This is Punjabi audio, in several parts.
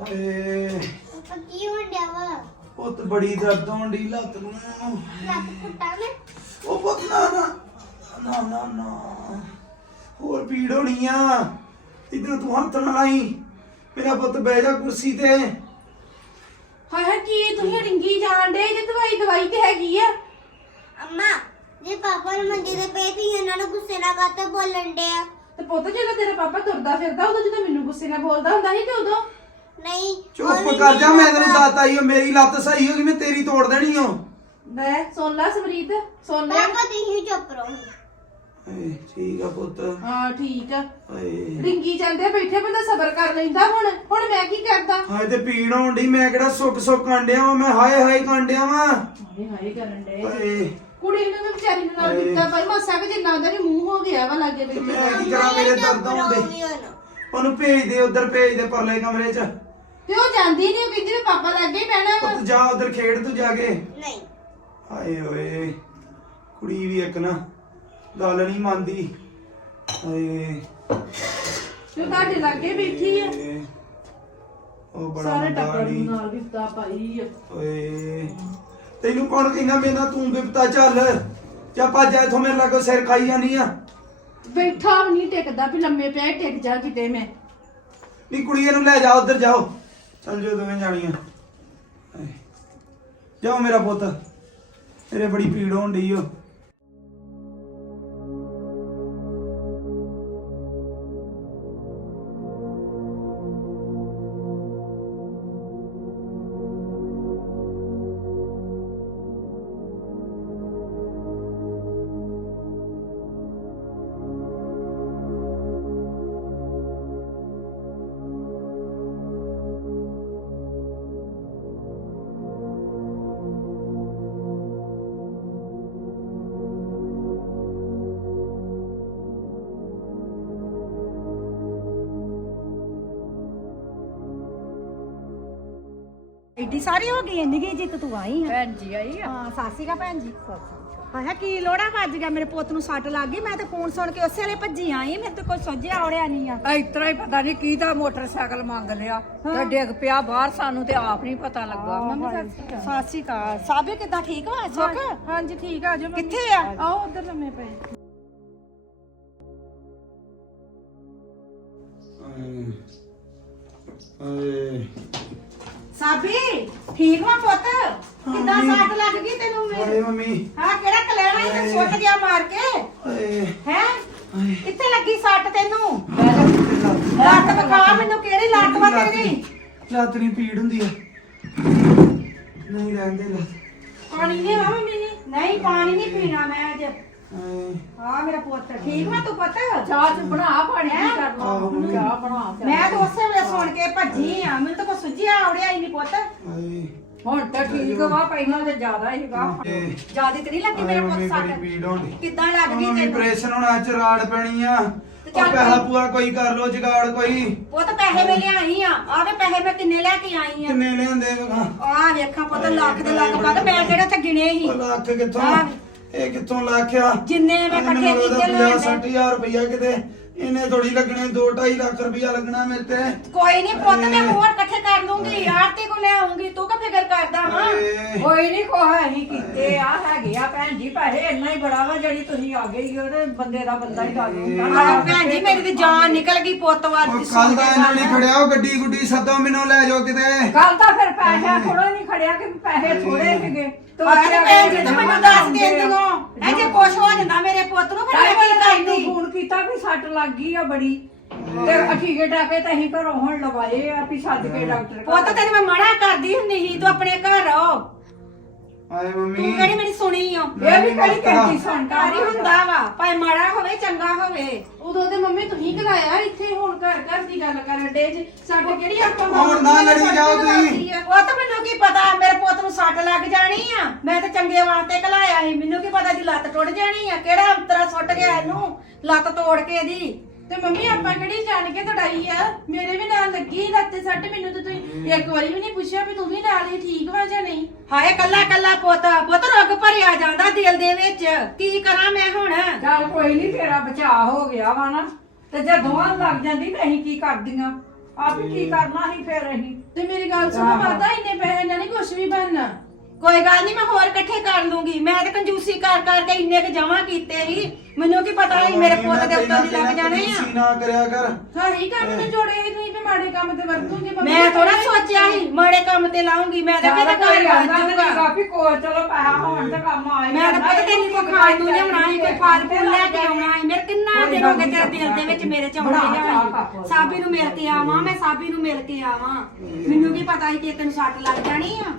ਓਏ ਪਾਪਾ ਕੀ ਹੋ ਗਿਆ ਵਾ ਪੁੱਤ ਬੜੀ ਦਰਦ ਹੋਣ ਦੀ ਲੱਤ ਨੂੰ। ਲੱਤ ਕੁੱਟਾ ਮੈਂ। ਉਹ ਪੁੱਤ ਨਾ ਨਾ ਨਾ ਨਾ ਨਾ। ਹੋਰ ਪੀੜ ਹੋਣੀ ਆ। ਇਧਰ ਤੂੰ ਹੱਥ ਨਾ ਲਾਈ। ਮੇਰਾ ਪੁੱਤ ਬਹਿ ਜਾ ਕੁਰਸੀ ਤੇ। ਹਾਏ ਹਾਏ ਕੀ ਤੁਸੀਂ ਰਿੰਗੀ ਜਾਣ ਡੇ ਜੇ ਦਵਾਈ ਦਵਾਈ ਤੇ ਹੈਗੀ ਆ। ਅੰਮਾ ਜੇ ਪਾਪਾ ਨੂੰ ਮੰਜੇ ਤੇ ਪਏ ਤੇ ਇਹਨਾਂ ਨੂੰ ਗੁੱਸੇ ਨਾਲ ਕਾਤੇ ਬੋਲਣ ਡੇ ਆ? ਤੇ ਪੁੱਤ ਜਦੋਂ ਤੇਰਾ ਪਾਪਾ ਤੁਰਦਾ ਫਿਰਦਾ ਉਦੋਂ ਜਦੋਂ ਮੈਨੂੰ ਗੁੱਸੇ ਨਾਲ ਬੋਲਦਾ ਹੁੰਦਾ ਸੀ ਤੇ ਉਦੋਂ ਨਹੀਂ ਚੁੱਪ ਕਰ ਜਾ ਮੈਂ ਤੈਨੂੰ ਦਾਤਾ ਹੀ ਮੇਰੀ ਲੱਤ ਸਹੀ ਹੋ ਗਈ ਮੈਂ ਤੇਰੀ ਤੋੜ ਦੇਣੀ ਓ। ਲੈ ਸੁਣ ਲੈ ਸਮਰੀਤ ਸੁਣ ਲੈ। ਪਾਪਾ ਤੁਸੀਂ ਚੁੱਪ ਰਹੋ। ਏ ਠੀਕ ਆ ਪੁੱਤ। ਹਾਂ ਠੀਕ ਆ। ਏ ਰਿੰਗੀ ਜਾਂਦੇ ਬੈਠੇ ਬੰਦਾ ਸਬਰ ਕਰ ਲੈਂਦਾ ਹੁਣ। ਹੁਣ ਮੈਂ ਕੀ ਕਰਦਾ? ਹਾਏ ਤੇ ਪੀੜ ਹੋਣ ਦੀ ਮੈਂ ਕਿਹੜਾ ਸੁੱਕ ਸੁੱਕ ਕਾਂਡਿਆ ਵਾਂ ਮੈਂ ਹਾਏ ਹਾਏ ਕਾਂਡਿਆ ਵਾਂ। ਹਾਏ ਹਾਏ ਕਰਨ ਡੇ ਏ ਕੁੜੀ ਨੂੰ ਵੀ ਵਿਚਾਰੀ ਨੂੰ ਨਾਲ ਹਾਏ। ਦਿੱਤਾ ਪਰ ਮਸਾ ਕਿ ਜਿੰਨਾ ਉਹਦਾ ਵੀ ਮੂੰਹ ਹੋ ਗਿਆ ਵਾ ਲਾਗੇ ਤੇ ਮੈਂ ਕੀ ਕਰਾਂ ਮੇਰੇ ਦਰਦ ਹੁੰਦੇ ਉਹਨੂੰ ਭੇਜ ਦੇ ਉਧਰ ਭੇਜ ਦੇ ਪਰਲੇ ਕਮਰੇ 'ਚ। ਤੇ ਉਹ ਜਾਂਦੀ ਨਹੀਂ ਉਹ ਕਹਿੰਦੀ ਵੀ ਪਾਪਾ ਲੱਗੇ ਹੀ ਪੈਣਾ ਵਾ। ਪੁੱਤ ਜਾ ਉਧਰ ਖੇਡ ਤੂੰ ਜਾ ਕੇ। ਨਹੀਂ। ਹਾਏ ਓਏ ਕੁੜੀ ਵੀ ਇੱਕ ਨਾ ਗੱਲ ਨਹੀਂ ਮੰਨਦੀ। ਹਾਏ। ਤੇ ਉਹ ਤੁਹਾਡੇ ਲੱਗੇ ਬੈਠੀ ਆ। ਉਹ ਬੜਾ ਸਾਰੇ ਮੁੰਡਾ ਟੱਬਰ ਨੀ। ਨੂੰ ਨਾਲ ਵਿਪਤਾ ਪਾਈ ਆ। ਓਏ ਤੈਨੂੰ ਕੌਣ ਕਹਿੰਦਾ ਮੇਰਾ ਤੂੰ ਬਿਪਤਾ ਚੱਲ ਜਾ ਭੱਜ ਜਾ ਇਥੋਂ ਮੇਰੇ ਲਾਗੋ ਸਿਰ ਖਾਈ ਜਾਨੀ ਆ? ਬੈਠਾ ਵੀ ਨਹੀਂ ਟਿਕਦਾ ਵੀ ਲੰਮੇ ਪਿਆ ਟਿਕ ਜਾ ਕਿਤੇ ਮੈਂ। ਨੀ ਕੁੜੀ ਇਹਨੂੰ ਲੈ ਜਾ ਉਧਰ ਜਾਓ। ਚੱਲ ਜੋ ਦੋਵੇਂ ਜਾਣੀਆਂ। ਜਾਓ ਮੇਰਾ ਪੁੱਤ ਤੇਰੇ ਬੜੀ ਪੀੜ ਹੋਣ ਡਈ ਓ। ਐਡੀ ਸਾਰੀ ਹੋ ਗਈ ਇੰਨੀ ਗਈ ਜਿੱਤ ਤੂੰ ਆਈ ਹੈ ਭੈਣ ਜੀ ਆਈ ਆ। ਹਾਂ ਸਾਸੀ ਕਾ ਭੈਣ ਜੀ। ਹਾਂ ਕੀ ਲੋੜਾ ਵੱਜ ਗਿਆ? ਮੇਰੇ ਪੁੱਤ ਨੂੰ ਸੱਟ ਲੱਗ ਗਈ ਮੈਂ ਤੇ ਫੋਨ ਸੁਣ ਕੇ ਉਸੇ ਵੇਲੇ ਭੱਜੀ ਆਈ ਮੇਰੇ ਤੇ ਕੋਈ ਸੋਝਿਆ ਔੜਿਆ ਨਹੀਂ ਆ। ਇਸ ਤਰ੍ਹਾਂ ਹੀ ਪਤਾ ਨਹੀਂ ਕੀ ਦਾ ਮੋਟਰਸਾਈਕਲ ਮੰਗ ਲਿਆ। ਤੇ ਡਿੱਗ ਪਿਆ ਬਾਹਰ ਸਾਨੂੰ ਤੇ ਆਪ ਨਹੀਂ ਪਤਾ ਲੱਗਾ। ਮੰਮੀ ਸਾਸੀ ਕਾ ਸਾਬੇ ਕਿਦਾਂ ਠੀਕ ਵਾ? ਸੁੱਖ? ਹਾਂਜੀ ਠੀਕ ਆ ਜਾਓ ਕਿੱਥੇ ਆ? ਆਓ ਉਧਰ ਲੰਮੇ ਪਏ। ਓਏ ਸਾਬੀ ਠੀਕ ਵਾ ਪੁੱਤ? ਕਿਦਾਂ ਮੰਮੀ। ਸੱਟ ਲੱਗ ਗਈ ਤੈਨੂੰ ਮੇਰੇ ਹਾਏ ਮੰਮੀ। ਹਾਂ ਕਿਹੜਾ ਕਲੇਣਾ ਇਹ ਸੁੱਟ ਗਿਆ ਮਾਰ ਕੇ। ਓਏ ਹੈ? ਕਿੱਥੇ ਲੱਗੀ ਸੱਟ ਤੈਨੂੰ? ਲੱਤ ਵਿਖਾ ਮੈਨੂੰ ਕਿਹੜੀ ਲੱਤ ਵਾ ਤੇਰੀ? ਲੱਤ ਨਹੀਂ ਪੀੜ ਹੁੰਦੀ ਆ। ਨਹੀਂ ਰਹਿੰਦੇ ਲੱਤ। ਪਾਣੀ ਨਹੀਂ ਵਾ ਮੰਮੀ। ਨੇ ਨਹੀਂ ਪਾਣੀ ਨਹੀਂ ਪੀਣਾ ਮੈਂ ਅੱਜ। ਹਾਂ ਮੇਰਾ ਪੁੱਤ ਠੀਕ ਵਾ ਤੂੰ ਪੁੱਤ? ਚਾਹ ਚ ਬਣਾ ਪਾਣੀ ਕੀ ਆਹੋ ਕਰਨਾ ਮੰਮੀ। ਚਾਹ ਬਣਾ ਫਿਰ। ਮੈਂ ਤਾਂ ਉਸੇ ਵੇਲੇ ਸੁਣ ਕੇ ਭੱਜੀ ਆ। ਮੈਨੂੰ ਤਾਂ ਕੋਈ ਸੁਝਿਆ ਆਉੜਿਆ ਹੀ ਨਹੀਂ ਪੁੱਤ। ਹੁਣ ਤਾਂ ਠੀਕ ਵਾ ਪਹਿਲਾਂ ਤੇ ਜ਼ਿਆਦਾ ਏ, ਜਿਆਦੀ ਤੇ ਨਹੀਂ ਲੱਗੀ ਮੇਰੇ ਪੁੱਤ ਸੱਟ। ਹੋਣੀ ਕਿੱਦਾਂ ਲੱਗ ਗਈ ਤੈਨੂੰ? ਆਪਰੇਸ਼ਨ ਹੋਣਾ ਚ ਰਾੜ ਪੈਣੀ ਆ। ਤੇ ਉਹ ਚੱਲ ਪੈਸਾ ਕੋਈ- ਪੂਆ ਕੋਈ ਕਰ ਲੋ ਜਗਾੜ ਕੋਈ। ਪੁੱਤ ਪੈਸੇ ਮੈਂ ਲਿਆਈ ਆ। ਆਵੇ ਪੈਸੇ ਮੈਂ ਕਿੰਨੇ ਲੈ ਕੇ ਆਈ ਆ? ਕਿੰਨੇ ਲਿਆਂਦੇ ਵਾ ਆ ਵੇਖਾਂ ਪੁੱਤ ਲੱਖ ਦੇ ਲੱਖ ਪਾ ਮੈਂ ਕਿਹੜਾ ਤੇ ਗਿਣੇ ਸੀ? ਉਹ ਲੱਖ ਕਿੱਥੋਂ? ਹਾਂ। ਇਹ ਕਿੱਥੋਂ ਲੱਖ ਆ ਜਿੰਨੇ ਮੈਂ ਇਕੱਠੇ ਕੀਤੇ ਲੈ 60000 ਰੁਪਇਆ ਕਿਤੇ। ਇਹਨੇ ਥੋੜੀ ਲੱਗਣੇ 2.5 ਲੱਖ ਰੁਪਇਆ ਲੱਗਣਾ ਮੇਰੇ ਤੇ। ਕੋਈ ਨਹੀਂ ਪੁੱਤ ਮੈਂ ਹੋਰ ਇਕੱਠੇ ਕਰ ਲੂੰਗੀ ਆਰਤੀ ਕੋ ਲੈ ਆਉਂਗੀ ਤੂੰ ਕਾ ਫਿਕਰ ਕਰਦਾ ਹਾਏ। ਕੋਈ ਨਹੀਂ ਕੋਹ ਅਸੀਂ ਕੀਤੇ। ਆ ਹੈਗੇ ਆ ਭੈਣ ਜੀ ਪੈਸੇ ਇੰਨਾ ਹੀ ਬੜਾ ਵਾ ਜਿਹੜੀ ਤੁਸੀਂ ਆ ਗਈ ਉਹਦੇ ਬੰਦੇ ਦਾ ਬੰਦਾ ਹੀ ਗੱਲ ਹੁੰਦਾ ਆ ਭੈਣ ਜੀ ਮੇਰੀ ਤੇ ਜਾਨ ਨਿਕਲ ਗਈ ਪੁੱਤ ਉਹ ਵੱਜ ਕੱਲ ਦਾ ਇਹਨਾਂ ਨੇ ਖੜਿਆ ਉਹ ਗੱਡੀ ਗੁੱਡੀ ਸੱਦੋ ਮੈਨੂੰ ਲੈ ਜਾਓ ਕਿਤੇ। ਕੱਲ ਤਾਂ ਫਿਰ ਪੈਸਾ ਥੋੜਾ ਨਹੀਂ ਖੜਿਆ ਕਿ ਪੈਸੇ ਥੋੜੇ ਸੀਗੇ। ਆਰੇ ਭੈਣ ਜੀ ਤੂੰ ਮੈਨੂੰ ਦੱਸ ਦੇ ਦਿਓ। ਇਹ ਜੇ ਕੁਛ ਹੋ ਜਾਂਦਾ ਮੇਰੇ ਪੁੱਤ ਨੂੰ ਫਿਰ ਮੈਂ ਕੀ ਕਰਦੀ? ਫੋਨ ਕੀਤਾ ਵੀ ਸੱਟ ਲੱਗ ਗਈ ਆ ਬੜੀ। ਤੇ ਅਠੀਕੇ ਟਾਕੇ ਤਾਂ ਅਸੀਂ ਘਰੋਂ ਹੁਣ ਲਵਾਏ ਆ ਵੀ ਸੱਦ ਕੇ ਡਾਕਟਰ ਕੋਲ ਪੁੱਤ ਤੈਨੂੰ ਮੈਂ ਮਨਾ ਕਰਦੀ ਹੁੰਦੀ ਸੀ ਤੂੰ ਆਪਣੇ ਘਰ ਰਹੋ ਹਾਏ ਤੂੰ ਮੰਮੀ। ਕਿਹੜੀ ਮੇਰੀ ਸੁਣੀ ਓ ਇਹ ਵੀ ਕਿਹੜੀ ਕਹਿੰਦੀ ਸੁਣਦਾ ਘਰ ਹੀ ਹੁੰਦਾ ਵਾ ਭਾਵੇਂ ਮਾੜਾ ਹੋਵੇ ਚੰਗਾ ਹੋਵੇ। ਉਦੋਂ ਤੇ ਮੰਮੀ ਤੁਸੀਂ ਘਲਾਇਆ ਇੱਥੇ ਹੁਣ ਘਰ ਘਰ ਦੀ ਗੱਲ ਕਰਨ ਡੇ ਜੇ। ਸਾਡੇ ਕਿਹੜੀ ਆਪਾਂ ਹੁਣ ਨਾ ਲੜੀ ਜਾਓ ਤੁਸੀਂ। ਉਹ ਤਾਂ ਮੈਨੂੰ ਕੀ ਪਤਾ? ਮੇਰੇ ਪੁੱਤ ਨੂੰ ਸੱਟ ਲੱਗ ਜਾਣੀ ਆ। ਮੈਂ ਤਾਂ ਚੰਗੇ ਵਾਸਤੇ ਘਲਾਇਆ ਸੀ। ਮੈਨੂੰ ਕੀ ਪਤਾ ਦੀ ਲੱਤ ਟੁੱਟ ਜਾਣੀ ਆ? ਕਿਹੜਾ ਅੰਤਰਾ ਸੁੱਟ ਗਿਆ ਇਹਨੂੰ? ਲੱਤ ਤੋੜ ਕੇ ਇਹਦੀ। ਤੇ ਮੰਮੀ, ਆਪਾਂ ਕਿਹੜੀ ਜਾਣ ਕੇ ਤੜਾਈ ਆ? ਮੇਰੇ ਵੀ ਨਾਲ ਲੱਗੀ ਲੱਤ ਸੱਟ ਮੈਨੂੰ ਤੇ ਤੁਸੀਂ ਇੱਕ ਵਾਰੀ ਵੀ ਨਹੀਂ ਪੁੱਛਿਆ ਵੀ ਤੂੰ ਵੀ ਨਾਲ ਹੀ ਠੀਕ ਵਾ ਜਾਂ ਨਹੀਂ? ਹਾਏ, ਕੱਲਾ ਕੱਲਾ ਪੁੱਤ। ਪੁੱਤ ਰੁੱਗ ਭਰਿਆ ਜਾਂਦਾ ਦਿਲ ਦੇ ਵਿੱਚ। ਕੀ ਕਰਾਂ ਮੈਂ ਹੁਣ? ਚੱਲ ਕੋਈ ਨਹੀਂ ਤੇਰਾ ਬਚਾਅ ਹੋ ਗਿਆ ਵਾ ਨਾ। ਤੇ ਜੇ ਦੋਵਾਂ ਨੂੰ ਲੱਗ ਜਾਂਦੀ, ਤਾਂ ਅਸੀਂ ਕੀ ਕਰਦੀਆਂ? ਆਪ ਕੀ ਕਰਨਾ ਸੀ ਫਿਰ ਅਸੀਂ? ਤੇ ਮੇਰੀ ਗੱਲ ਸੁਣੋ ਮਾਤਾ ਇੰਨੇ ਪੈਸੇ ਨਾਲ ਨਹੀਂ ਕੁਝ ਵੀ ਬਣਨਾ। ਕੋਈ ਗੱਲ ਨਹੀਂ ਮੈਂ ਹੋਰ ਇਕੱਠੇ ਕਰ ਲੂੰਗੀ। ਮੈਂ ਤੇ ਕੰਜੂਸੀ ਕਰ ਕਰਕੇ ਇੰਨੇ ਕ ਜਮਾ ਕੀਤੇ ਸੀ। ਮੈਨੂੰ ਕੀ ਪਤਾ ਸੀ ਮੇਰੇ ਪੁੱਤ ਦੇ ਉੱਤੋਂ ਦੀ ਲੱਗ ਜਾਣੇ ਆ। ਕੰਜੂਸੀ ਨਾ ਕਰਿਆ ਕਰ। ਹਾਂ ਹੀ ਕੰਮ ਨੂੰ ਜੋੜੇ ਸੀ ਤੁਸੀਂ ਵੀ ਮਾੜੇ ਕੰਮ ਤੇ ਵਰਤੋਗੇ ਮੰਮੀ ਮੈਂ ਥੋੜਾ ਸੋਚਿਆ ਸੀ ਮਾੜੇ ਕੰਮ ਤੇ ਲਾਉਂਗੀ ਮੈਂ ਤਾਂ ਕਿਤੇ ਘਰ ਵਾਜੂਗਾ ਕਾਫੀ ਕੋ ਚਲੋ ਪੈਸਾ ਹੋਣ ਤੇ ਕੰਮ ਆਏ ਮੈਂ ਤਾਂ ਪਤਾ ਤੈਨੂੰ ਕੋ ਖਾਣ ਨੂੰ ਲਿਆਉਣਾ ਸੀ ਕੋਈ ਫਲ ਫੁੱਲ ਲੈ ਕੇ ਆਉਣਾ ਸੀ। ਮੇਰੇ ਕਿੰਨਾ ਦਿਨ ਹੋ ਗਏ ਤੇਰੇ ਦਿਲ ਦੇ ਵਿੱਚ ਮੇਰੇ ਚੌਂਕੇ ਲਿਆਉਣੀ ਸਾਬੀ ਨੂੰ ਮਿਲ ਕੇ ਆਵਾਂ ਮੈਂ ਸਾਬੀ ਨੂੰ ਮਿਲ ਕੇ ਆਵਾਂ। ਮੈਨੂੰ ਕੀ ਪਤਾ ਸੀ ਕਿ ਤੈਨੂੰ ਸੱਟ ਲੱਗ ਜਾਣੀ ਆ।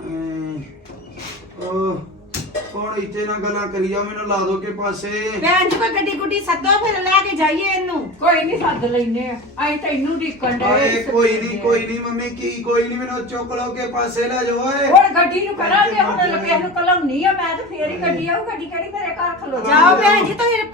ਹੁਣ ਇੱਥੇ ਨਾ ਗੱਲਾਂ ਕਰੀ ਜਾ ਮੈਨੂੰ ਲਾ ਦੋ ਕੇ ਪਾਸੇ। ਭੈਣ ਜੀ ਕੋਈ ਗੱਡੀ ਗੁੱਡੀ ਸੱਦੋ ਫਿਰ ਲੈ ਕੇ ਜਾਈਏ ਇਹਨੂੰ। ਕੋਈ ਨਹੀਂ ਸੱਦ ਲੈਨੇ ਆ। ਅਸੀਂ ਤੈਨੂੰ ਢੀਕਣ ਦੇ ਓਏ ਕੋਈ ਨਹੀਂ ਕੋਈ ਨਹੀਂ ਮੰਮੀ ਕੀ ਕੋਈ ਨਹੀਂ ਮੈਨੂੰ ਚੁੱਕ ਲਓ ਕੇ ਪਾਸੇ ਲੈ ਜਾਓ ਓਏ। ਹੁਣ ਗੱਡੀ ਨੂੰ ਕਰਾਂਗੇ ਹੁਣ ਲੋਕੇ ਨੂੰ ਕਲਾਉਣੀ ਆ ਮੈਂ ਤੇ ਫੇਰ ਹੀ ਗੱਡੀ ਆਉ ਗੱਡੀ ਕਿਹੜੀ ਮੇਰੇ ਘਰ ਖਲੋ ਜਾਓ ਭੈਣ ਜੀ ਤੁਸੀਂ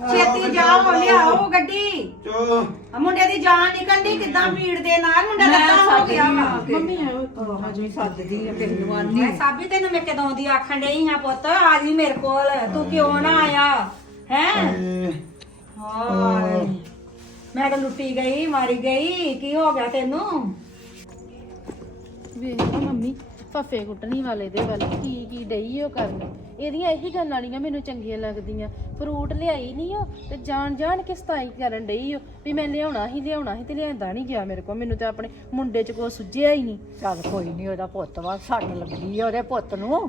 ਛੇਤੀ ਜਾਓ ਲਿਆਓ ਗੱਡੀ। ਚੋ ਆ ਮੁੰਡੇ ਦੀ ਜਾਨ ਨਿਕਲਦੀ ਕਿਦਾਂ ਭੀੜ ਦੇ ਨਾਲ ਮੁੰਡਾ ਲੱਗਾ ਹੋ ਗਿਆ ਵਾ। ਮੰਮੀ ਆਓ ਹਜੇ ਸੱਦਦੀ ਆ ਤੈਨੂੰ ਮੈਂ ਸਾਬੀ ਤੈਨੂੰ ਮੈਂ ਕਦੋਂ ਦੀ ਆਖਣ ਡਈ ਹਾਂ ਪੁੱਤ? ਆ ਜੀ ਮੇਰੇ ਕੋਲ ਤੂੰ ਕਿਉਂ ਨਾ ਆਇਆ? ਹੈ? ਹਾਏ ਮੈਂ ਤਾਂ ਲੁੱਟੀ ਗਈ ਮਾਰੀ ਗਈ। ਕੀ ਹੋ ਗਿਆ ਤੈਨੂੰ? ਵੇਖ ਮੰਮੀ। ਫੱਫੇ ਕੁੱਟਣੀ ਵਾਲੇ ਦੇ ਵੱਲ ਕੀ ਕੀ ਡਈ ਉਹ ਕਰਨ? ਇਹਦੀਆਂ ਇਹੀ ਗੱਲਾਂ ਨਹੀਂ ਮੈਨੂੰ ਚੰਗੀਆਂ ਲੱਗਦੀਆਂ। ਫਰੂਟ ਲਿਆਈ ਨਹੀਂ ਉਹ ਤੇ ਜਾਣ ਜਾਣ ਕੇ ਸਤਾਈ ਕਰਨ ਡਈ ਉਹ ਵੀ ਮੈਂ ਲਿਆਉਣਾ ਹੀ ਲਿਆਉਣਾ ਹੀ ਤੇ ਲਿਆਂਦਾ ਨਹੀਂ ਗਿਆ ਮੇਰੇ ਕੋਲ। ਮੈਨੂੰ ਤਾਂ ਆਪਣੇ ਮੁੰਡੇ 'ਚ ਕੋ ਸੁੱਝਿਆ ਹੀ ਨਹੀਂ ਚੱਲ ਕੋਈ ਨਹੀਂ ਉਹਦਾ ਪੁੱਤ ਵਾ ਸੱਟ ਲੱਗੀ ਆ ਉਹਦੇ ਪੁੱਤ ਨੂੰ।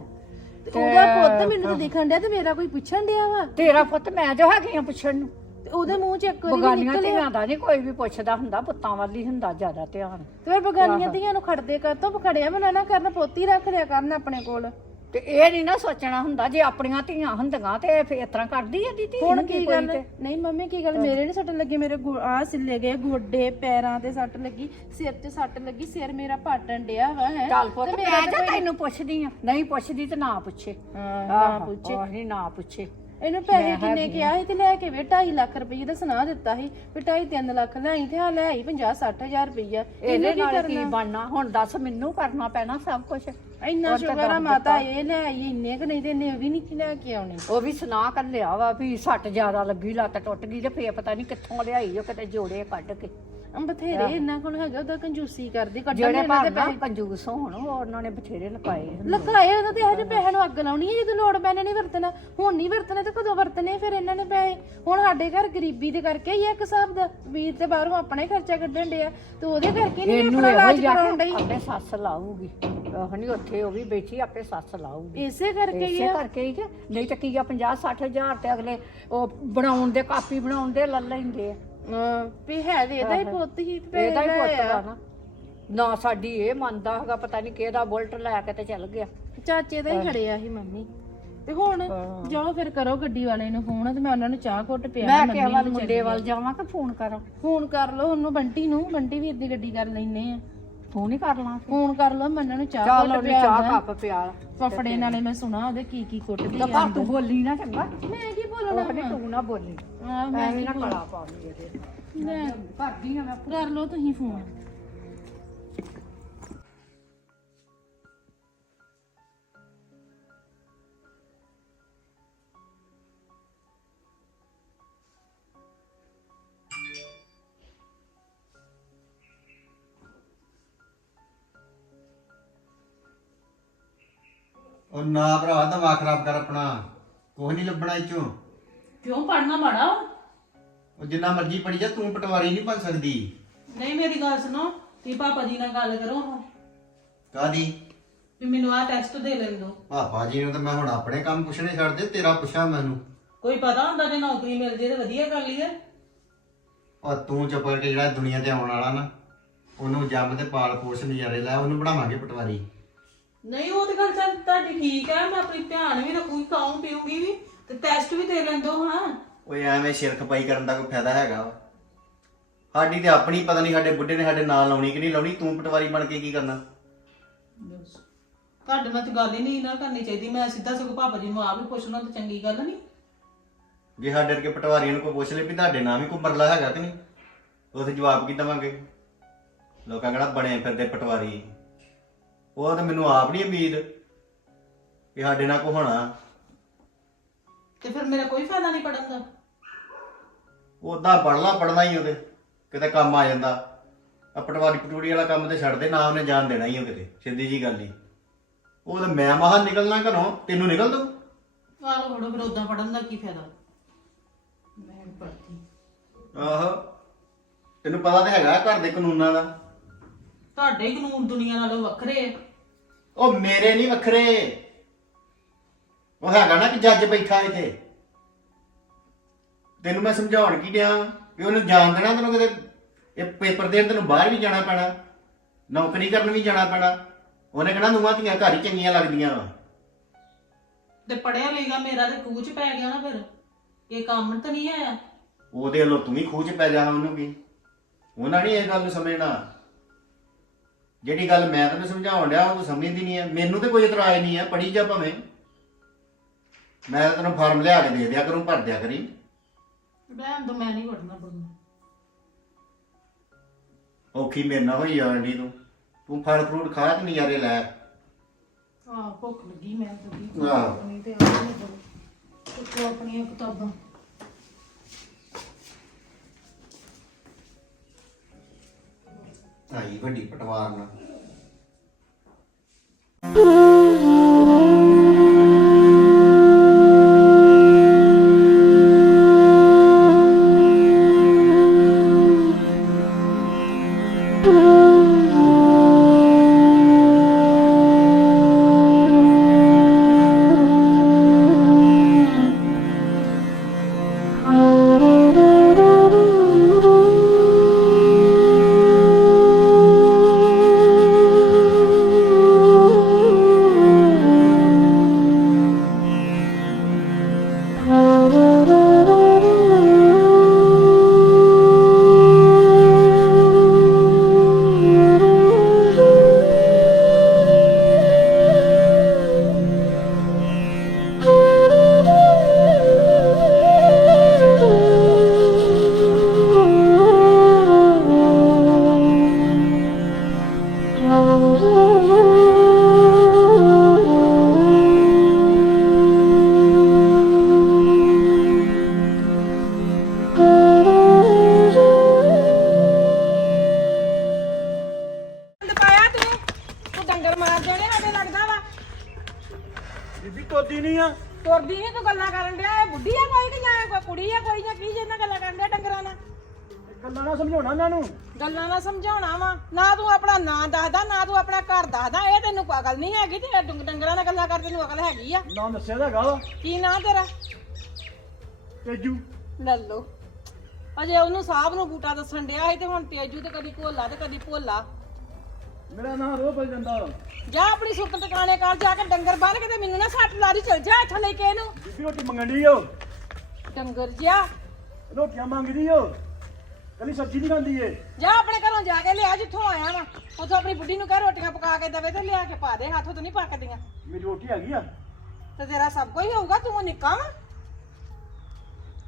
ਤੇ ਉਹਦਾ ਪੁੱਤ ਮੈਨੂੰ ਤਾਂ ਦਿਖਣ ਡਿਆ ਤੇ ਮੇਰਾ ਕੋਈ ਪੁੱਛਣ ਡਿਆ ਵਾ? ਤੇਰਾ ਪੁੱਤ ਮੈਂ ਜੋ ਹੈਗੀ ਆ ਪੁੱਛਣ ਨੂੰ। ਉਹਦੇ ਮੂੰਹ 'ਚ ਇੱਕ ਵਾਰੀ ਵੀ ਬਗਾਨੀਆਂ ਨਿਕਲਿਆ ਧੀਆਂ ਦਾ ਨਹੀਂ ਕੋਈ ਵੀ ਪੁੱਛਦਾ ਹੁੰਦਾ ਪੁੱਤਾਂ ਵੱਲ ਹੀ ਹੁੰਦਾ ਜ਼ਿਆਦਾ ਧਿਆਨ। ਤੇ ਫਿਰ ਬਗਾਨੀਆਂ ਧੀਆਂ ਨੂੰ ਖੜਦੇ ਕਰ ਤੋਂ ਖੜਿਆ ਮੈਂ ਨਾ ਕਰਨ ਪੋਤੀ ਰੱਖ ਲਿਆ ਕਰਨ ਆਪਣੇ ਕੋਲ। ਤੇ ਇਹ ਨਹੀਂ ਨਾ ਸੋਚਣਾ ਹੁੰਦਾ ਜੇ ਆਪਣੀਆਂ ਧੀਆਂ ਹੁੰਦੀਆਂ ਤੇ ਫੇਰ ਇਸ ਤਰ੍ਹਾਂ ਕਰਦੀ ਆ ਦੀਦੀ ਹੁਣ ਕੀ ਗੱਲ? ਨਹੀਂ ਮੰਮੀ ਕੀ ਗੱਲ? ਮੇਰੇ ਨਹੀਂ ਸੱਟ ਲੱਗੀ ਮੇਰੇ ਆ ਸਿੱਲੇ ਗਏ ਗੋਡੇ ਪੈਰਾਂ ਤੇ ਸੱਟ ਲੱਗੀ ਸਿਰ ਤੇ ਸੱਟ ਲੱਗੀ ਸਿਰ ਮੇਰਾ ਪਾਟਣ ਡਿਆ ਵਾ ਹੈ। ਚੱਲ ਪੁੱਤ ਮੈਂ ਜਾਂ ਤੈਨੂੰ ਪੁੱਛਦੀ ਆ। ਨਹੀਂ ਪੁੱਛਦੀ ਤੇ ਨਾ ਪੁੱਛੇ। ਹਾਂ ਨਾ ਪੁੱਛੇ। ਨਹੀਂ ਨਾ ਪੁੱਛੇ। ਇਹਨੂੰ ਪੈਸੇ ਕਿੰਨੇ ਕਿਹਾ ਸੀ ਤੇ ਲੈ ਕੇ ਵੇ 2.5 ਲੱਖ ਰੁਪਏ ਦਾ ਸੁਣਾ ਦਿੱਤਾ ਸੀ ਵੀ 2.5 3 ਲੱਖ ਲੈ ਤੇ ਆ ਲੈ ਆਈ 50 60000 ਰੁਪਇਆ ਇਹਦੇ ਨਾਲ ਕੀ ਬਣਨਾ? ਹੁਣ ਦੱਸ ਮੈਨੂੰ ਕਰਨਾ ਪੈਣਾ ਸਭ ਕੁਝ ਇੰਨਾ ਸ਼ੁਕਰ ਆ ਮਾਤਾ ਇਹ ਲੈ ਆਈ ਇੰਨੇ ਕਿ ਨਹੀਂ ਤੇ ਇਹਨੇ ਉਹ ਵੀ ਨਹੀਂ ਲੈ ਕੇ ਆਉਣੇ। ਉਹ ਵੀ ਸੁਣਾ ਕਰ ਲਿਆ ਵਾ ਵੀ ਸੱਟ ਜ਼ਿਆਦਾ ਲੱਗੀ ਲੱਤ ਟੁੱਟ ਗਈ ਤੇ ਫੇਰ ਪਤਾ ਨਹੀਂ ਕਿੱਥੋਂ ਲਿਆਈ ਉਹ ਕਿਤੇ ਜੋੜੇ ਕੱਢ ਕੇ। ਬਥੇਰੇ ਇਹਨਾਂ ਕੋਲ ਹੈਗਾ ਉਹਦਾ ਕੰਜੂਸੀ ਕਰਦੀ ਕੱਢਣ ਜਿਹੜੇ ਇਹਨਾਂ ਦੇ ਕੰਜੂਸ ਹੋਣ ਉਹ ਉਹਨਾਂ ਨੇ ਬਥੇਰੇ ਲਕਾਏ ਲਕਾਏ ਉਹਨਾਂ ਤੇ ਇਹੋ ਜਿਹੇ ਪੈਸੇ ਨੂੰ ਅੱਗ ਲਾਉਣੀ ਹੈ ਜਦੋਂ ਲੋੜ ਪੈਣੇ ਨਹੀਂ ਵਰਤਣਾ। ਹੁਣ ਨਹੀਂ ਵਰਤਣਾ ਤੇ ਕਦੋਂ ਵਰਤਣੇ ਫਿਰ ਇਹਨਾਂ ਨੇ ਪੈਸੇ। ਹੁਣ ਸਾਡੇ ਘਰ ਗਰੀਬੀ ਦੇ ਕਰਕੇ ਹੀ ਆ ਇੱਕ ਹਿਸਾਬ ਦਾ ਵੀਰ ਤੇ ਬਾਹਰੋਂ ਆਪਣਾ ਹੀ ਖਰਚਾ ਕੱਢਣ ਡਿਆ ਤੇ ਉਹਦੇ ਕਰਕੇ ਨਹੀਂ ਆਪਣਾ ਇਲਾਜ ਕਰਾਉਣ ਡਈ। ਆਪੇ ਸੱਸ ਲਾਊਗੀ। ਨਹੀਂ ਉੱਥੇ ਉਹ ਵੀ ਬੈਠੀ ਆਪੇ ਸੱਸ ਲਾਊਗੀ। ਇਸੇ ਕਰਕੇ ਹੀ ਇਸੇ ਆ। ਕਰਕੇ ਹੀ ਕਿ ਨਹੀਂ ਤਾਂ ਕੀ ਆ 50 60 ਹਜ਼ਾਰ ਤੇ ਅਗਲੇ ਉਹ ਬਣਾਉਣ ਦੇ ਕਾਪੀ ਬਣਾਉਣ ਦੇ ਲੈ ਲੈਂਦੇ ਆ। ਅਹ ਵੀ ਹੈ ਤੇ ਇਹਦਾ ਹੀ ਪੁੱਤ ਹੀ ਤੇ ਇਹਦਾ ਹੀ ਪੁੱਤ ਦਾ। ਨਾ। ਨਾ ਸਾਡੀ ਇਹ ਮੰਨਦਾ ਹੈਗਾ ਪਤਾ ਨਹੀਂ ਕਿਹਦਾ ਬੁਲਟ ਲੈ ਕੇ ਤੇ ਚੱਲ ਗਿਆ। ਚਾਚੇ ਦਾ ਹੀ ਖੜਿਆ ਸੀ ਮੰਮੀ। ਤੇ ਹੁਣ ਜਾਓ ਫਿਰ ਕਰੋ ਗੱਡੀ ਵਾਲੇ ਨੂੰ ਫੋਨ ਤੇ ਮੈਂ ਉਹਨਾਂ ਨੂੰ ਚਾਹ ਘੁੱਟ ਪਿਆ ਮੈਂ ਕਿਹਾ ਵੱਲ ਮੁੰਡੇ ਵੱਲ ਜਾਵਾਂ ਕਿ ਫੋਨ ਕਰਾਂ? ਫੋਨ ਕਰ ਲਓ ਉਹਨੂੰ ਬੰਟੀ ਨੂੰ ਬੰਟੀ ਵੀਰ ਦੀ ਗੱਡੀ ਕਰ ਲੈਨੇ ਆ। ਫੋਨ ਹੀ ਕਰ ਲਾਂ। ਫੋਨ ਕਰ ਲਓ ਮੰਨਣ ਨੂੰ ਚਾਹ ਚੱਲ ਉਹਨੇ ਚਾਹ। ਕੱਪ ਪਿਆ ਫਫੜੇ ਨਾਲੇ ਮੈਂ ਸੁਣਾ ਉਹਦੇ ਕੀ ਕੀ ਕੁੱਟਦੀ ਤਾਂ ਆ। ਪਰ ਤੂੰ ਬੋਲੀ ਨਾ ਚੰਗਾ। ਮੈਂ ਕੀ ਬੋਲਣਾ ਉਹ ਨਹੀਂ ਤੂੰ ਨਾ ਬੋਲੀ। ਮੈਂ ਨਾ ਕਲਾ ਪਾਉਂਦੀ ਇਹਦੇ ਲੈ, ਕਰਦੀ ਆ ਮੈਂ ਕਰ ਲਓ ਤੁਸੀਂ ਫੋਨ। ਉਹ ਨਾ ਭਰਾ ਦਿਮਾਗ ਖਰਾਬ ਕਰ ਆਪਣਾ। ਕੁਝ ਨਹੀਂ ਲੱਭਣਾ ਇਚੋਂ। ਕਿਉਂ ਪੜਨਾ ਮਾੜਾ ਵਾ? ਉਹ ਜਿੰਨਾ ਮਰਜ਼ੀ ਪੜੀ ਜਾ ਤੂੰ ਪਟਵਾਰੀ ਨਹੀਂ ਬਣ ਸਕਦੀ। ਨਹੀਂ ਮੇਰੀ ਗੱਲ ਸੁਣੋ ਕਿ ਪਾਪਾ ਜੀ ਨਾਲ ਗੱਲ ਕਰੋ ਹਾਂ ਕਾਦੀ ਵੀ ਮੈਨੂੰ ਆਹ ਟੈਸਟ ਦੇ ਲੈਣ ਦਿਓ। ਪਾਪਾ ਜੀ ਨੂੰ ਤਾਂ ਮੈਂ ਹੁਣ ਆਪਣੇ ਕੰਮ ਪੁੱਛਣੇ ਛੱਡ ਦੇ ਤੇਰਾ ਪੁੱਛਾਂ ਮੈਨੂੰ। ਕੋਈ ਪਤਾ ਹੁੰਦਾ ਜੇ ਨੌਕਰੀ ਮਿਲ ਜੇ ਤੇ ਵਧੀਆ ਕਰ ਲਈਏ ਉਹ ਤੂੰ ਚੁੱਪ ਕਰਕੇ ਜਿਹੜਾ ਦੁਨੀਆ ਤੇ ਆਉਣ ਵਾਲਾ ਨਾ ਉਹਨੂੰ ਜੰਮ ਤੇ ਪਾਲ ਪੋਸ਼ ਨਜ਼ਾਰੇ ਲੈ ਉਹਨੂੰ ਬਣਾਵਾਂਗੇ ਪਟਵਾਰੀ। ਨਹੀਂ ਉਹ ਤੇ ਗੱਲ ਚੱਲ ਤੁਹਾਡੀ ਠੀਕ ਹੈ ਮੈਂ ਆਪਣੀ ਧਿਆਨ ਵੀ ਰੱਖੂਗੀ ਖਾਉਂ ਪੀਉਂਗੀ ਵੀ ਤੇ ਟੈਸਟ ਵੀ ਦੇ ਲੈਣ ਦਿਓ ਹਾਂ। ਓਏ ਐਵੇਂ ਸਿਰ ਖਪਾਈ ਕਰਨ ਦਾ ਕੋਈ ਫਾਇਦਾ ਹੈਗਾ ਵਾ? ਸਾਡੀ ਤੇ ਆਪਣੀ ਪਤਾ ਨਹੀਂ ਸਾਡੇ ਬੁੱਢੇ ਨੇ ਸਾਡੇ ਨਾਲ ਲਾਉਣੀ ਕਿ ਨਹੀਂ ਲਾਉਣੀ ਤੂੰ ਪਟਵਾਰੀ ਬਣ ਕੇ ਕੀ ਕਰਨਾ? ਤੁਹਾਡੇ ਨਾਲ ਤੇ ਗੱਲ ਹੀ ਨਹੀਂ ਨਾ ਕਰਨੀ ਚਾਹੀਦੀ ਮੈਂ ਸਿੱਧਾ ਸਗੋਂ ਪਾਪਾ ਜੀ ਨੂੰ ਆਪ ਹੀ ਪੁੱਛਣਾ ਤਾਂ ਚੰਗੀ ਗੱਲ ਨਹੀਂ। ਜੇ ਸਾਡੇ ਵਰਗੇ ਪਟਵਾਰੀਆਂ ਨੂੰ ਕੋਈ ਪੁੱਛ ਲੇ ਵੀ ਤੁਹਾਡੇ ਨਾਮ ਹੀ ਕੋਈ ਮਰਲਾ ਹੈਗਾ ਕਿ ਨਹੀਂ ਉਹਦੇ ਜਵਾਬ ਕੀ ਦਵਾਂਗੇ? ਲੋਕਾਂ ਕਹਿੰਦਾ ਬਣੇ ਫਿਰਦੇ ਪਟਵਾਰੀ। ਉਹ ਤਾਂ ਮੈਨੂੰ ਆਪ ਨਹੀਂ ਉਮੀਦ ਕਿ ਸਾਡੇ ਨਾਲ ਕੋ ਹੋਣਾ। ਤੇ ਫਿਰ ਮੇਰਾ ਕੋਈ ਫਾਇਦਾ ਨਹੀਂ ਪੜਨ ਦਾ? ਉਦਾਂ ਪੜ੍ਹਲਾ ਪੜਨਾ ਹੀ ਉਹਦੇ ਕਿਤੇ ਕੰਮ ਆ ਜਾਂਦਾ। ਆ ਪਟਵਾਰੀ ਪਟੂਰੀ ਵਾਲਾ ਕੰਮ ਤੇ ਛੱਡ ਦੇ ਨਾ ਉਹਨੇ ਜਾਣ ਦੇਣਾ ਹੀ ਉਹ ਕਿਤੇ ਸਿੱਧੀ ਜੀ ਗੱਲ ਹੀ। ਉਹ ਤਾਂ ਮੈਂ ਮਹਾ ਨਿਕਲਣਾ ਘਰੋਂ ਤੈਨੂੰ ਨਿਕਲ ਦਊ? ਆਲੋ ਫੜੋ ਫਿਰ ਉਦਾਂ ਪੜਨ ਦਾ ਕੀ ਫਾਇਦਾ? ਮੈਂ ਪੜਦੀ ਆਹੋ ਤੈਨੂੰ ਪਤਾ ਤਾਂ ਹੈਗਾ ਘਰ ਦੇ ਕਾਨੂੰਨਾਂ ਦਾ। ਤੁਹਾਡੇ ਹੀ ਕਾਨੂੰਨ ਦੁਨੀਆ ਨਾਲੋਂ ਵੱਖਰੇ ਆ। ਉਹ ਮੇਰੇ ਨਹੀਂ ਵੱਖਰੇ। ਉਹ ਹੈਗਾ ਨਾ ਕਿ ਜੱਜ ਬੈਠਾ ਇੱਥੇ। ਤੈਨੂੰ ਮੈਂ ਸਮਝਾਉਣ ਕੀ ਡਿਆ ਵੀ ਉਹਨੂੰ ਜਾਣ ਦੇਣਾ ਤੈਨੂੰ ਕਿਤੇ? ਇਹ ਪੇਪਰ ਦੇਣ ਤੈਨੂੰ ਬਾਹਰ ਵੀ ਜਾਣਾ ਪੈਣਾ। ਨੌਕਰੀ ਕਰਨ ਵੀ ਜਾਣਾ ਪੈਣਾ। ਉਹਨੇ ਕਹਿਣਾ ਨੂੰਹਾਂ ਧੀਆਂ ਘਰ ਹੀ ਚੰਗੀਆਂ ਲੱਗਦੀਆਂ ਵਾ। ਤੇ ਪੜਿਆ ਲਿਖਿਆ ਮੇਰਾ ਤੇ ਕੂਚ ਪੈ ਗਿਆ ਨਾ ਫਿਰ। ਇਹ ਕੰਮ ਤਾਂ ਨਹੀਂ ਆਇਆ। ਉਹਦੇ ਵੱਲੋਂ ਤੂੰ ਵੀ ਖੂਚ ਪੈ ਜਾ ਉਹਨੂੰ ਕੀ ਉਹਨਾਂ ਨਹੀਂ ਇਹ ਗੱਲ ਨੂੰ ਸਮਝਣਾ। ਜਿਹੜੀ ਗੱਲ ਮੈਂ ਤੈਨੂੰ ਸਮਝਾਉਣ ਡਿਆ ਉਹ ਤੂੰ ਸਮਝਦੀ ਨਹੀਂ ਹੈ ਮੈਨੂੰ ਤੇ ਕੋਈ ਇਤਰਾਜ਼ ਨਹੀਂ ਹੈ ਪੜੀ ਜਾ ਭਾਵੇਂ। ਮੈਂ ਤਾਂ ਤੈਨੂੰ ਫਾਰਮ ਲਿਆ ਕੇ ਦੇ ਦਿਆ ਕਰੂੰ ਭਰ ਦਿਆ ਕਰੀ। ਰਹਿਣ ਦੋ ਮੈਂ ਨਹੀਂ ਪੜਨਾ ਪੜਨਾ ਔਖੀ ਮੇਰੇ ਨਾਲ ਹੋਈ ਜਾਂਦੀ ਤੂੰ। ਤੂੰ ਫਲ ਫਰੂਟ ਖਾ ਤੇ ਨਜ਼ਾਰੇ ਲੈ। ਆ ਭੁੱਖ ਲੱਗੀ ਮੈਂ ਤਾਂ ਕੀ ਆਹ। ਤੇ ਆ ਨਹੀਂ ਆਪਣੀਆਂ ਕਿਤਾਬਾਂ? ਆਈ ਵੱਡੀ ਪਟਵਾਰ ਨਾਲ। ਨਹੀਂ ਆ ਤੁਰਦੀ ਨਹੀਂ ਤੂੰ ਗੱਲਾਂ ਕਰਨ ਡਿਆ ਇਹ ਬੁੱਢੀ ਆ ਕੋਈ ਕਿ ਜਾਂ ਕੋਈ ਕੁੜੀ ਆ ਕੋਈ ਜਾਂ ਕੀ ਜਿਹਨਾਂ ਗੱਲਾਂ ਕਰਨ ਡਿਆ ਡੰਗਰਾਂ ਨਾਲ? ਗੱਲਾਂ ਨਾ ਸਮਝਾਉਣਾ ਇਹਨਾਂ ਨੂੰ। ਗੱਲਾਂ ਨਾਲ ਸਮਝਾਉਣਾ ਵਾ ਨਾ ਤੂੰ ਆਪਣਾ ਨਾਂ ਦੱਸਦਾ ਨਾ ਤੂੰ ਆਪਣਾ ਘਰ ਦੱਸਦਾ ਇਹ ਤੈਨੂੰ ਅਕਲ ਨਹੀਂ ਹੈਗੀ ਤੇ ਇਹ ਡੰਗ- ਡੰਗਰਾਂ ਨਾਲ ਗੱਲਾਂ ਕਰਦੇ ਤੈਨੂੰ ਅਕਲ ਹੈਗੀ ਆ। ਨਾਮ ਦੱਸਿਆ ਹੈਗਾ ਵਾ। ਕੀ ਨਾਂ ਤੇਰਾ? ਤੇਜੂ। ਲੈ ਲਓ ਅਜੇ ਉਹਨੂੰ ਸਾਹਿਬ ਨੂੰ ਬੂਟਾ ਦੱਸਣ ਡਿਆ ਸੀ ਤੇ ਹੁਣ ਤੇਜੂ ਤੇ ਕਦੀ ਭੋਲਾ ਤੇ ਕਦੀ ਭੋਲਾ। ਮੇਰਾ ਨਾਂ ਰੋ ਬਲ ਜਾਂਦਾ। ਵਾ। ਜਾ ਆਪਣੀ ਸੁੱਤ ਟਿਕਾਣੇ ਕਰ ਜਾ ਕੇ ਡੰਗਰ ਬੰਨ ਕੇ ਤੇ ਮੈਨੂੰ ਨਾ ਸੱਟ ਲਾ ਦੀ ਚਲ ਜਾ ਇੱਥੋਂ ਲੈ ਕੇ ਇਹਨੂੰ। ਬੀਬੀ ਰੋਟੀ ਮੰਗਣ ਓ? ਡੰਗਰ ਜਿਆ। ਰੋਟੀਆਂ ਮੰਗਦੀ ਓ? ਕੱਲੀ ਸਬਜ਼ੀ ਨਹੀਂ ਖਾਂਦੀ ਏ। ਜਾ ਆਪਣੇ ਘਰੋਂ ਜਾ ਕੇ ਲਿਆ ਜਿੱਥੋਂ ਆਇਆ ਵਾ। ਉੱਥੋਂ ਆਪਣੀ ਬੁੱਢੀ ਨੂੰ ਕਹਿ ਰੋਟੀਆਂ ਪਕਾ ਕੇ ਦੇਵੇ ਤੇ ਲਿਆ ਕੇ ਪਾ ਦੇ ਹੱਥੋਂ ਤੋਂ ਨਹੀਂ ਪੱਕਦੀਆਂ ਮੇਰੀ ਰੋਟੀ ਹੈਗੀ ਆ। ਤੇ ਤੇਰਾ ਸਭ ਕੁਝ ਹੋਊਗਾ ਤੂੰ ਨਿੱਕਾ ਵਾ।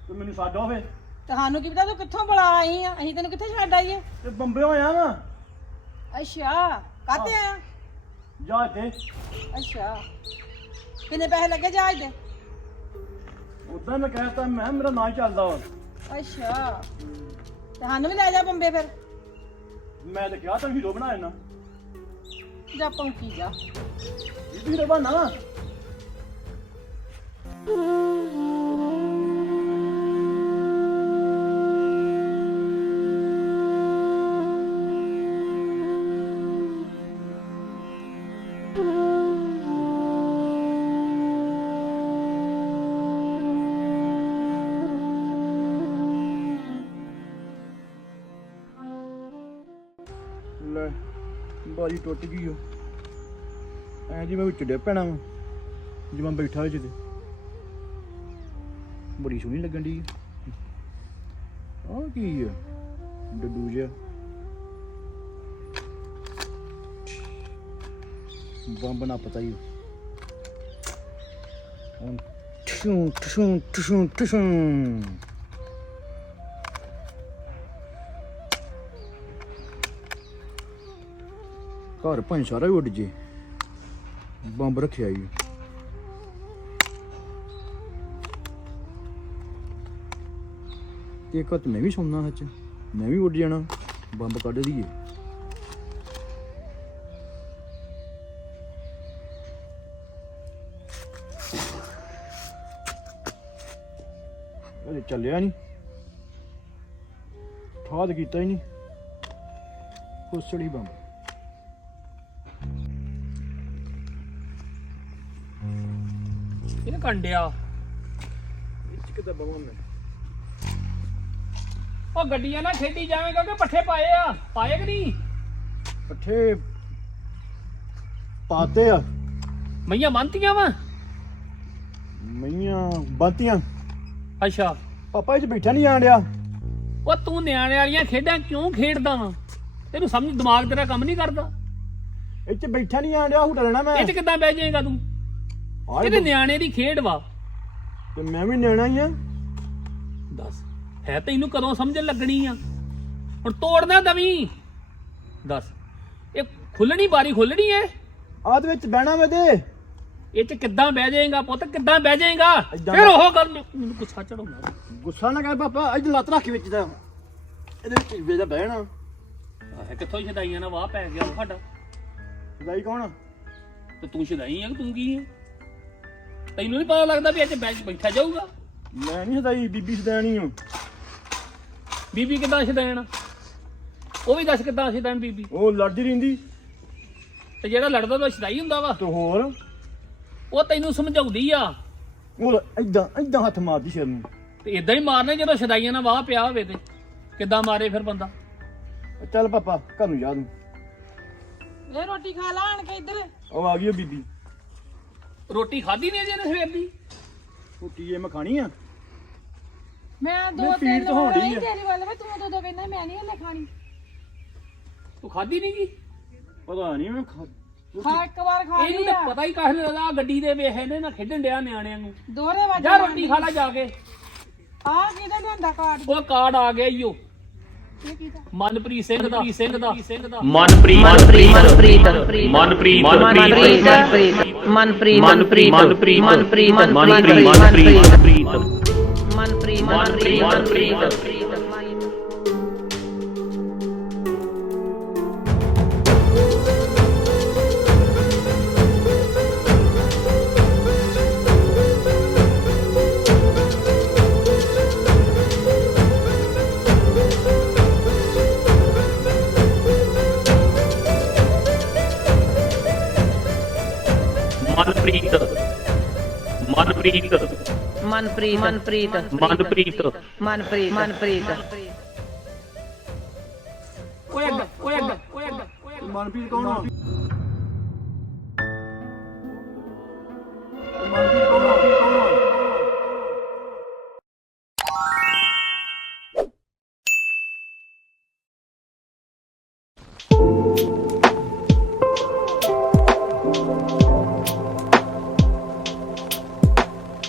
ਤੂੰ ਮੈਨੂੰ ਛੱਡ ਆਵੇ। ਤੁਹਾਨੂੰ ਕੀ ਪਤਾ ਤੂੰ ਕਿੱਥੋਂ ਬੁਲਾ ਆਈ ਆ? ਅਸੀਂ ਤੈਨੂੰ ਕਿੱਥੇ ਛੱਡ ਆਈਏ? ਤੇ ਬੰਬੇ ਹੋਇਆ ਵਾ। ਅੱਛਾ ਕਾਤੇ ਆਇਆ? ਜਾ ਇੱਥੇ ਅੱਛਾ ਕਿੰਨੇ ਪੈਸੇ ਲੱਗੇ ਜਹਾਜ਼ ਦੇ? ਉਦਾਂ ਮੈਂ ਕਹਿਤਾ ਮੈਂ ਕਿਹਾ ਮੇਰਾ ਨਾਂ ਹੀ ਚੱਲਦਾ ਵਾ। ਅੱਛਾ ਤੇ ਸਾਨੂੰ ਵੀ ਲੈ ਜਾ ਬੰਬੇ ਫਿਰ। ਮੈਂ ਤਾਂ ਕਿਹਾ ਤਾਂ ਹੀਰੋ ਬਣਾ ਲੈਣਾ। ਜਾ ਪੌਂਕੀ ਜਾ। ਹੀਰੋ ਬਣਾ। ਬਾਜੀ ਟੁੱਟ ਗਈ ਓ ਐ ਜੀ ਵਿੱਚ ਡੇ ਪੈਣਾ ਵਾ ਜੇ ਬੈਠਾ ਵਿੱਚ ਤੇ। ਬੜੀ ਸੋਹਣੀ ਲੱਗਣ ਦੀ ਆ। ਕੀ ਆ? ਡੱਡੂ ਜਿਹਾ। ਬੰਬ ਨਾ ਪਤਾ ਹੀ ਹੁਣ ਟਸ਼ੂ ਟਸ਼ੂ ਟਸ਼ੂ ਟਸ਼ੂ। ਘਰ ਭਾਂ ਸਾਰਾ ਹੀ ਉੱਡ ਜੇ। ਬੰਬ ਰੱਖਿਆ ਹੀ ਤੇ ਕਤ ਮੈਂ ਵੀ ਸੁਣਨਾ ਸੱਚ, ਮੈਂ ਵੀ ਉੱਡ ਜਾਣਾ, ਬੰਬ ਕੱਢ ਦਈਏ। ਅਰੇ ਚੱਲਿਆ ਨਹੀਂ ਠਾਦ ਕੀਤਾ ਹੀ ਨਹੀਂ ਕੋਸੜੀ ਬੰਬ। ਕੰਡਿਆ ਇਸ ਕਿਤੇ ਬਵਾਂ ਮੈਂ? ਉਹ ਗੱਡੀਆਂ ਨਾਲ ਖੇਡੀ ਜਾਵੇਂਗਾ ਕਿ ਪੱਠੇ ਪਾਏ ਆ। ਪਾਏ ਕਿ ਨਹੀਂ? ਪੱਠੇ ਪਾਤੇ ਆ। ਮਈਆਂ ਮੰਨਤੀਆਂ ਵਾ? ਮਈਆਂ ਬੰਤੀਆਂ ਅੱਛਾ। ਪਾਪਾ ਇਹ ਚ ਬੈਠਾ ਨਹੀਂ ਆਣ ਡਿਆ ਉਹ ਤੂੰ ਨਿਆਣੇ ਵਾਲੀਆਂ ਖੇਡਾਂ ਕਿਉਂ ਖੇਡਦਾ ਵਾ? ਤੈਨੂੰ ਸਮਝ ਦਿਮਾਗ ਤੇਰਾ ਕੰਮ ਨਹੀਂ ਕਰਦਾ। ਇਹ ਚ ਬੈਠਾ ਨਹੀਂ ਆਣ ਡਿਆ ਹੁਟਾ ਲੈਣਾ ਮੈਂ। ਇਹ ਚ ਕਿੱਦਾਂ ਬਹਿ ਜਾਏਗਾ ਤੂੰ? ਇਹ ਤੇ ਨਿਆਣੇ ਦੀ ਖੇਡ ਵਾ। ਤੇ ਮੈਂ ਵੀ ਨਿਆਣਾ ਹੀ ਆ। ਦੱਸ ਹੈ ਤੈਨੂੰ ਕਦੋਂ ਸਮਝ ਲੱਗਣੀ ਆ? ਹੁਣ ਤੋੜਨਾ ਦਵੀਂ। ਦੱਸ ਇਹ ਖੁੱਲਣੀ ਬਾਰੀ ਖੁੱਲਣੀ ਏ ਆਹ ਦੇ ਵਿੱਚ ਬਹਿਣਾ ਮੈਂ ਤੇ। ਇਹ ਚ ਕਿੱਦਾਂ ਬਹਿ ਜਾਏਗਾ ਪੁੱਤ? ਕਿੱਦਾਂ ਬਹਿ ਜਾਏਗਾ? ਫਿਰ ਉਹ ਗੱਲ ਮੈਨੂੰ ਗੁੱਸਾ ਚੜਾਉਂਦਾ ਗੁੱਸਾ ਨਾ ਕਰ ਪਾਪਾ ਅੱਜ ਲੱਤ ਰੱਖ ਵਿੱਚ ਦਾ। ਇਹਦੇ ਵਿੱਚ ਵੇਦਾ ਬਹਿਣਾ। ਆਹ ਕਿੱਥੋਂ ਛਦਾਈਆਂ ਨਾਲ ਵਾਹ ਪੈ ਗਿਆ ਉਹ ਸਾਡਾ। ਲਾਈ ਕੌਣ ਤੇ ਤੂੰ ਛਦਾਈ ਆ ਕਿ ਤੂੰ ਕੀ ਹੈ ਤੈਨੂੰ ਨਹੀਂ ਪਤਾ ਲੱਗਦਾ ਵੀ ਅੱਜ ਬੈਠ ਬੈਠਾ ਜਾਊਗਾ। ਮੈਂ ਨਹੀਂ ਹਦਾਈ ਬੀਬੀ ਸਦਾਣੀ ਹਾਂ ਬੀਬੀ ਕਿੱਦਾਂ ਛਦਾਇਣ ਉਹ ਵੀ ਦੱਸ ਕਿੱਦਾਂ ਛਦਾਇਣ ਬੀਬੀ? ਉਹ ਲੜਦੀ ਰਹਿੰਦੀ। ਤੇ ਜਿਹੜਾ ਲੜਦਾ ਉਹ ਛਦਾਈ ਹੁੰਦਾ ਵਾ? ਤੇ ਹੋਰ? ਉਹ ਤੈਨੂੰ ਸਮਝਾਉਂਦੀ ਆ। ਉਹ ਏਦਾਂ ਏਦਾਂ ਹੱਥ ਮਾਰਦੀ ਸਿਰ ਨੂੰ। ਤੇ ਇਦਾਂ ਹੀ ਮਾਰਨੇ ਜਦੋਂ ਛਦਾਈਆਂ ਨਾਲ ਵਾਹ ਪਿਆ ਹੋਵੇ ਤੇ। ਕਿੱਦਾਂ ਮਾਰੇ ਫਿਰ ਬੰਦਾ? ਚੱਲ ਪਾਪਾ ਘਰ ਨੂੰ ਜਾ ਤੂੰ। ਇਹ ਰੋਟੀ ਖਾ ਲਾ ਆਣ ਕੇ ਇੱਧਰ। ਉਹ ਆ ਗਈ ਉਹ ਬੀਬੀ। ਰੋਟੀ ਖਾਧੀ ਨਹੀਂ ਅਜੇ ਨੇ ਸਵੇਰ ਦੀ? ਕੀ ਇਹ ਮੈਂ ਖਾਣੀ ਆ। ਮੈਂ ਦੋ ਮੈਂ ਪੀੜ ਤਾਂ ਹੋਣ ਡਈ ਆ। ਤੇਰੀ ਵੱਲ ਵੇ ਤੂੰ ਦੋ ਦੋ ਕਹਿੰਦਾ ਮੈਂ ਨਹੀਂ ਹਲੇ ਖਾਣੀ। ਤੂੰ ਖਾਧੀ ਨਹੀਂ ਗੀ? ਪਤਾ ਨਹੀਂ ਮੈਂ ਖਾ ਖਾ ਇੱਕ ਵਾਰ ਖਾ ਇਹਨੂੰ ਤਾਂ ਪਤਾ ਹੀ ਕਾਹ ਨਹੀਂ ਗੱਡੀ ਦੇ ਵੇਖ ਇਹਨੇ ਨਾ ਖੇਡਣ ਡਿਆ ਨਿਆਣਿਆਂ ਨੂੰ। ਦੋਹਰੇ ਵਾਜ ਜਾ ਰੋਟੀ ਖਾ ਲੈ ਜਾ ਕੇ। ਆ ਕਿਹਦਾ ਲਿਆਂਦਾ ਕਾਰਡ ਉਹ ਕਾਰਡ ਆ ਗਿਆ ਈਓ ਮਨਪ੍ਰੀਤ ਸਿੰਘ ਦਾ ਸਿੰਘ ਦਾ ਮਨਪ੍ਰੀਤ ਮਨਪ੍ਰੀਤ ਮਨਪ੍ਰੀਤ ਮਨਪ੍ਰੀਤ ਮਨਪ੍ਰੀਤ ਮਨਪ੍ਰੀਤ ਮਨਪ੍ਰੀਤ ਮਨਪ੍ਰੀਤ ਮਨਪ੍ਰੀਤ ਮਨਪ੍ਰੀਤ ਮਨਪ੍ਰੀਤ ਮਨਪ੍ਰੀਤ ਮਨਪ੍ਰੀਤ। ਮਨਪ੍ਰੀਤ। ਮਨਪ੍ਰੀਤ। ਮਨਪ੍ਰੀਤ। ਮਨਪ੍ਰੀਤ। ਮਨਪ੍ਰੀਤ। ਮਨਪ੍ਰੀਤ। ਓਏ ਓਏ ਓਏ ਮਨਪ੍ਰੀਤ ਕੌਣ ਆ?